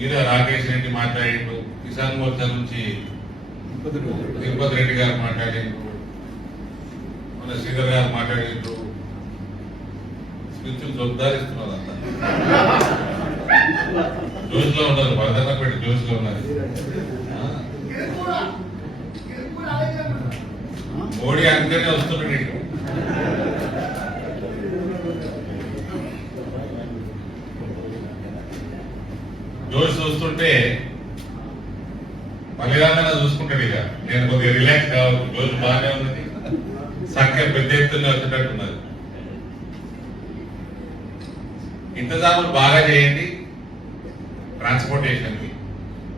మీద రాకేష్ రెడ్డి మాట్లాడిండు, కిసాన్ మోర్చా నుంచి తిరుపతి రెడ్డి గారు మాట్లాడిండు, మన శ్రీధర్ గారు మాట్లాడిండు. స్పీచ్లు జోర్దారిస్తున్నారు అంతా, జోష్ లో ఉన్నారు, వరదన్న పెట్టి జోష్ లో ఉన్నారు. మోడీ అందుకనే వస్తున్నాడు నీకు. జోష్ చూస్తుంటే మళ్ళీదాకా చూసుకుంటాడు. ఇక నేను కొద్దిగా రిలాక్స్ కావచ్చు, జోష్ బాగానే ఉన్నది, చక్కగా పెద్ద ఎత్తున వచ్చేటట్టున్నది. ఇంతజాములు బాగా చేయండి. ట్రాన్స్పోర్టేషన్ కి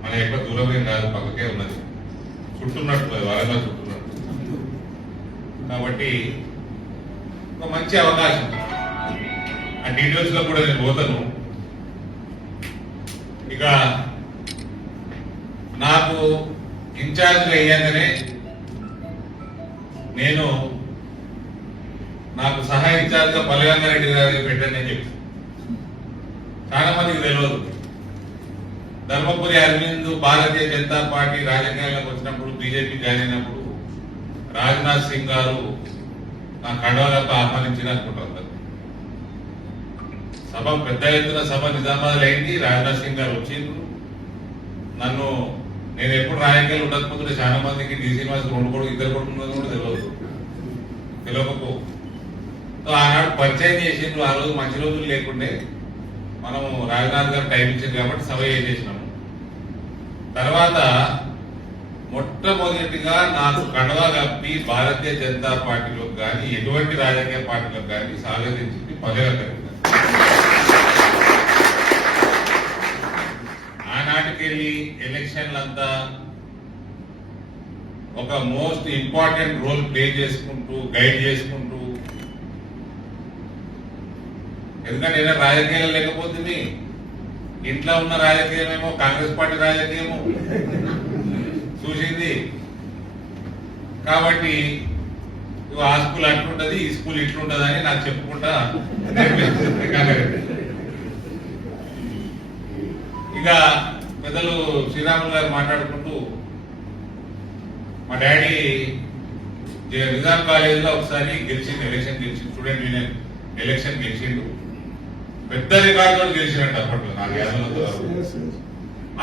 మన ఎక్కువ దూరం ఏం కాదు, పక్కకే ఉన్నది, చుట్టున్నట్టు వరంగా చుట్టున్నట్టు. కాబట్టి ఒక మంచి అవకాశం. ఆ డీటెయిల్స్ లో కూడా నేను పోతాను. ఇక నాకు ఇన్ఛార్జ్ అయ్యాకనే నేను నాకు సహాయ ఇన్ఛార్జ్గా పల్లెగంగారెడ్డి గారికి పెట్టానని చెప్పి చాలా మందికి తెలియదు. ధర్మపురి అరవింద్ భారతీయ జనతా పార్టీ రాజకీయాల్లోకి వచ్చినప్పుడు, బీజేపీ జాయిన్ అయినప్పుడు రాజ్నాథ్ సింగ్ గారు నా కండవాలతో ఆహ్వానించిన అనుకుంటారు. సభ పెద్ద ఎత్తున సభ నిజామాబాద్ అయింది. రాజ్నాథ్ సింగ్ గారు వచ్చిండ్రు. నన్ను నేను ఎప్పుడు రాజకీయాలు ఉండకపోతుంటే చాలా మందికి డి శ్రీనివాస్ ఇద్దరు కొడుకున్నది కూడా తెలియకపో. ఆనాడు పరిచయం చేసిండ్రు. ఆ రోజు మంచి రోజులు లేకుండే మనము రాజ్నాథ్ గారు టైం ఇచ్చింది కాబట్టి సభ చేసినాము. తర్వాత మొట్టమొదటిగా నాకు కండవా కప్పి భారతీయ జనతా పార్టీలోకి కానీ ఎటువంటి రాజకీయ పార్టీలకు కానీ స్వాగతించింది పల్లెగంగారెడ్డి. ఆనాటికెళ్ళి ఎలక్షన్లంతా ఒక మోస్ట్ ఇంపార్టెంట్ రోల్ ప్లే చేసుకుంటూ, గైడ్ చేసుకుంటూ, ఎందుకంటే ఏదైనా రాజకీయాలు లేకపోతుంది. ఇంట్లో ఉన్న రాజకీయమేమో కాంగ్రెస్ పార్టీ రాజకీయము చూసింది. కాబట్టి ఆ స్కూల్ అట్లుంటది, ఈ స్కూల్ ఇట్లుంటది అని నాకు చెప్పుకుంటా. ఇక పెద్దలు శ్రీరాములు గారు మాట్లాడుకుంటూ, మా డాడీ నిజాం కాలేజీలో ఒకసారి గెలిచిండు, ఎలక్షన్ గెలిచిండు, స్టూడెంట్ యూనియన్ ఎలక్షన్ గెలిచిండు. పెద్ద రికార్డులో గెలిచినట్టు అప్పట్లో నాకు యాదవతో.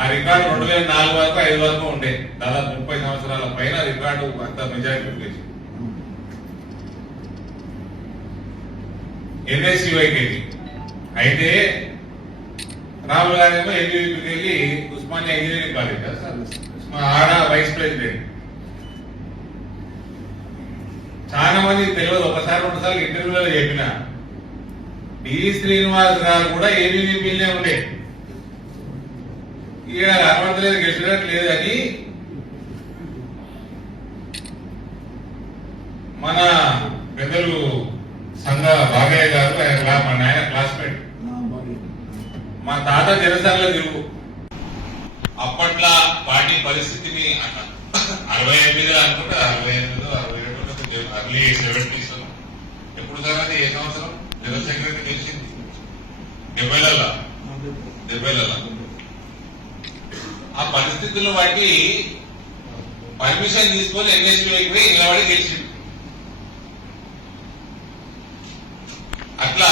ఆ రికార్డు 2004 వరకు 5 వరకు ఉండే, దాదాపు 30 సంవత్సరాల పైన రికార్డు అంత మెజారిటీ గెలిచింది. ఎన్ఎస్యుఐకి అయితే రాహుల్ గాంధీ ఏమో ఎన్యూకి వెళ్ళి ఉస్మానియా ఇంజనీరింగ్ కాలేజ్ ఆడ వైస్ ప్రెసిడెంట్. చాలా మందికి తెలియదు. ఒకసారి 2 సార్లు ఇంటర్వ్యూలో చెప్పిన డి శ్రీనివాస్ గారు కూడా ఏబీవీపీలే ఉండే. ఇక హనుమంతులేదు గెలిచినట్లేదు అని మన పెద్దలు సంఘ బాగయ్య గారు, మా నాయన క్లాస్మేట్, మా తాత జనసేనలో తిరుగు. అప్పట్లో పార్టీ పరిస్థితిని 68 అనుకుంటా, 68 67 అర్లీ 70s ఎప్పుడు తర్వాత ఏ సంవత్సరం జనరల్ సెక్రటరీ గెలిచింది 70లలో. ఆ పరిస్థితులను బట్టి పర్మిషన్ తీసుకొని ఎన్ఎస్యూఐకి పోయి నిలబడి గెలిచింది. అట్లా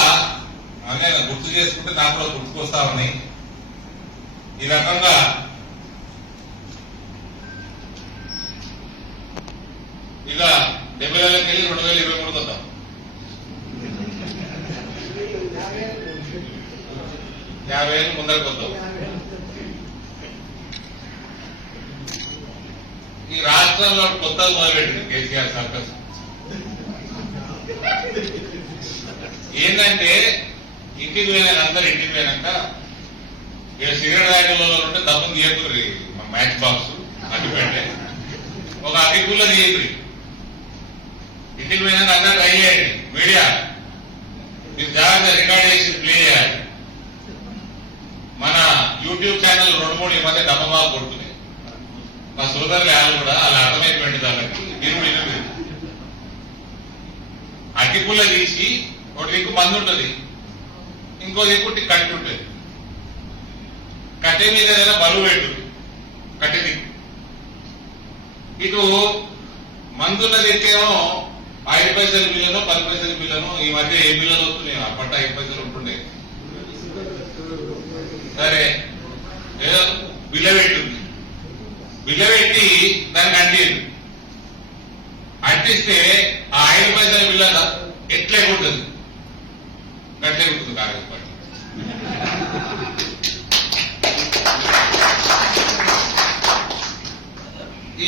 నేను గుర్తు చేసుకుంటే నాకు కూడా గుర్తుకొస్తా ఉన్నాయి. ఈ రకంగా ఇక 70లకు వెళ్ళి 2023 వద్దాం. 50 ఏళ్ళు ముందరకు వద్దాం. ఈ రాష్ట్రంలో కొత్తగా మొదలుపెట్టింది కేసీఆర్ సర్కస్. ఏంటంటే ఇంటికి పోయినాక అందరు ఇంటికి పోయినాక ఇక సిగరెట్ ర్యాకులలో ఉంటే దమ్ము తీయకుర్రి, మ్యాచ్ బాక్స్ అడ్డుపెట్టే ఒక అగ్గిపుల్ల తీయకురి. ఇంటికి పోయినాక అందరూ ట్రై చేయండి. మీడియా మీరు జాగ్రత్త రికార్డ్ చేసి ప్లే చేయాలి. మన యూట్యూబ్ ఛానల్ 2-3 ఈ మధ్య డబ్బా కొడుతున్నాయి. మా సోదరులు వాళ్ళు కూడా అలా అర్థమైపోయింది. దానికి మీరు అగ్గిపుల్ల తీసి ఒక దిక్కు మందు ఉంటుంది, ఇంకో దిక్కు కట్టి ఉంటుంది. కట్టె మీద ఏదైనా బరువు పెట్టు, కట్టెది ఇటు మందున్నది ఎక్కేమో 5 పైసల బిల్లను 10 పైసల బిల్లను. ఈ మధ్య ఏ బిల్లను వస్తున్నాయి? అప్పట్లో 5 పైసలు ఉంటుండే. సరే ఏదో బిల్ల పెట్టింది, బిల్ల పెట్టి దానికి అంటింది. అంటిస్తే ఆ 5 పైసల బిల్ల ఎట్లే ఉంటుంది, గట్లే ఉంటుంది కాంగ్రెస్ పార్టీ.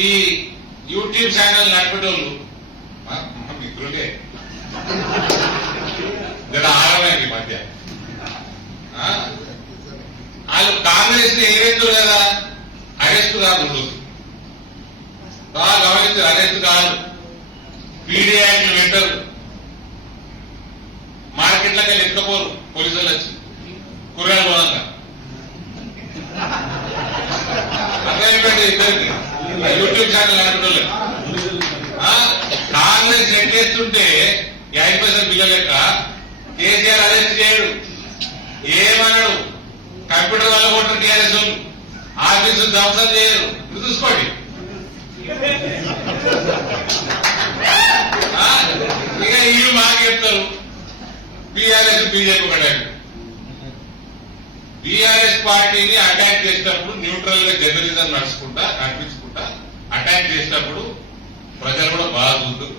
ఈ యూట్యూబ్ ఛానల్ నడిపేటోళ్ళు మిత్రులే జర ఆగమైంది ఈ మధ్య. వాళ్ళు కాంగ్రెస్ ని ఏదైతున్నారు కదా, అరెస్ట్ కాదు బాగా గమనించారు. అరెస్ట్ కాదు, పీడీ యాక్ట్లు వింటారు, మార్కెట్లకి ఎక్కపోరు పోలీసులు వచ్చి కూరగాయల పోలంగా. అర్థమైపోయింది ఇద్దరికి యూట్యూబ్ ఛానల్ నడిపేటోళ్ళు. కాంగ్రెస్ ఎట్లేస్తుంటే 5 పైసల బిల్ల లెక్క కేసీఆర్ అరెస్ట్ చేయడు, ఏమన్నాడు? కంప్యూటర్ వల్ల కొట్టారు టీఆర్ఎస్ వాళ్ళు, ఆఫీసు ధ్వంసం చేయరు. ఇప్పుడు చూసుకోండి. ఇక వీళ్ళు మాకు చెప్తారు బీఆర్ఎస్ బీజేపీ ఒకటారు. బీఆర్ఎస్ పార్టీని అటాక్ చేసినప్పుడు న్యూట్రల్ గా జర్నలిజం నడిపించుకుంటా అటాక్ చేసినప్పుడు ప్రజలు కూడా బాగా చూస్తారు.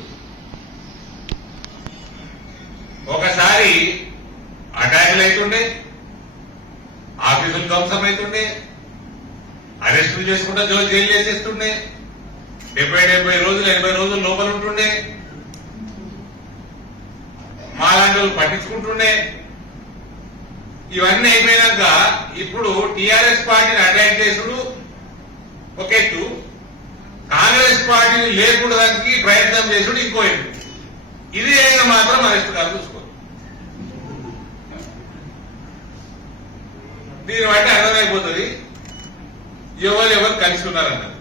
ఒకసారి అటాకులు అవుతుండే, ఆఫీసులు ధ్వంసం అవుతుండే, అరెస్టులు చేసుకుంటా జైలు వేసేస్తుండే, 70 రోజులు 80 రోజులు లోపల ఉంటుండే, మాలాంటి వాళ్ళు పట్టించుకుంటుండే. ఇవన్నీ అయిపోయినాక ఇప్పుడు టీఆర్ఎస్ పార్టీని అటాక్ చేసుడు ఒక ఎత్తు, కాంగ్రెస్ పార్టీని లేకూడదానికి ప్రయత్నం చేసుడు ఇంకో ఎత్తు. ఇది అయినా మాత్రం అరెస్ట్ కాదు చూసుకో. దీన్ని బట్టి అర్థమైపోతుంది ఎవరు కలిసి ఉన్నారన్నారు.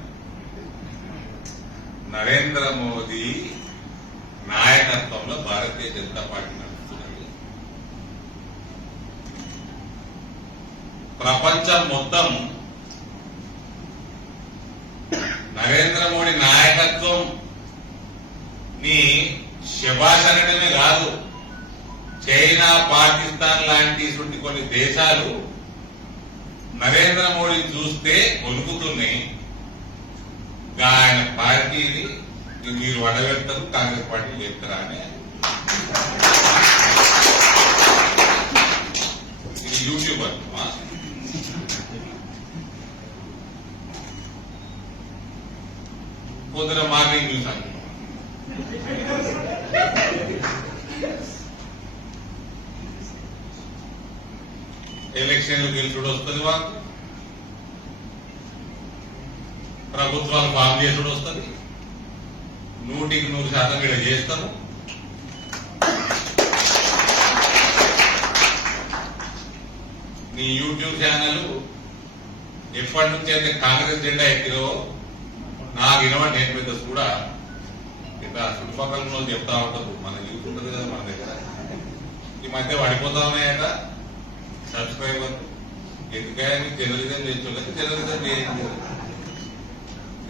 నరేంద్ర మోదీ నాయకత్వంలో భారతీయ జనతా పార్టీ నడుస్తున్నది. ప్రపంచం మొత్తం నరేంద్ర మోడీ నాయకత్వం ని శభాష్ అనడమే కాదు, చైనా పాకిస్తాన్ లాంటి కొన్ని దేశాలు నరేంద్ర మోడీని చూస్తే వణుకుతున్నాయి. ఆయన పార్టీని మీరు అడగడతారు, కాంగ్రెస్ పార్టీ లేపుతారా అని. ఇది యూట్యూబర్ పొద్దున మార్నింగ్ న్యూస్ అంటున్నాం. ఎలక్షన్లు గెలుచుడు వస్తుంది, వాళ్ళు ప్రభుత్వాలు ఫామ్ చేసుడు వస్తుంది, 100% ఇక్కడ చేస్తాము. నీ యూట్యూబ్ ఛానల్ ఎప్పటి నుంచి అయితే కాంగ్రెస్ జెండా ఎక్కిరో నాకు వినవండి. నేను పెద్ద కూడా ఇట్లా చుట్టుపక్కల చెప్తా ఉంటారు, మన యూత్ ఉంటుంది కదా మన దగ్గర. ఈ మధ్య పడిపోతా ఉన్నాయట సబ్స్క్రైబర్. ఎందుకని జర్నలిజం చేసుకోలేదు, జర్నలిజం చేయండి.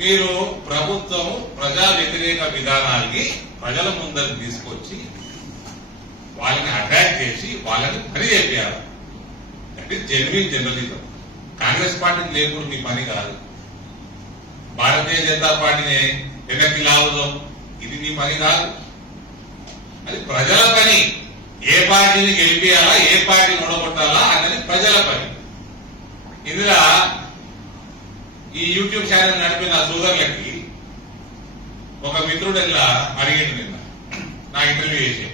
మీరు ప్రభుత్వం ప్రజా వ్యతిరేక విధానాల్ని ప్రజల ముందరికి తీసుకొచ్చి వాళ్ళని అటాక్ చేసి వాళ్ళని పని చేయాలి. అంటే జెన్యున్ జర్నలిజం. కాంగ్రెస్ పార్టీని లేకుండా మీ పని కాదు, భారతీయ జనతా పార్టీని వెనక్కి లావుదాం ఇది నీ పని కాదు. అది ప్రజల పని. ఏ పార్టీని గెలిపియాలా, ఏ పార్టీని ఓడగొట్టాలా అన్నది ప్రజల పని. ఇందులో ఈ యూట్యూబ్ ఛానల్ నడిపిన సోదరులకి ఒక మిత్రుడు అడిగిండు నిన్న నా ఇంటర్వ్యూ చేసి,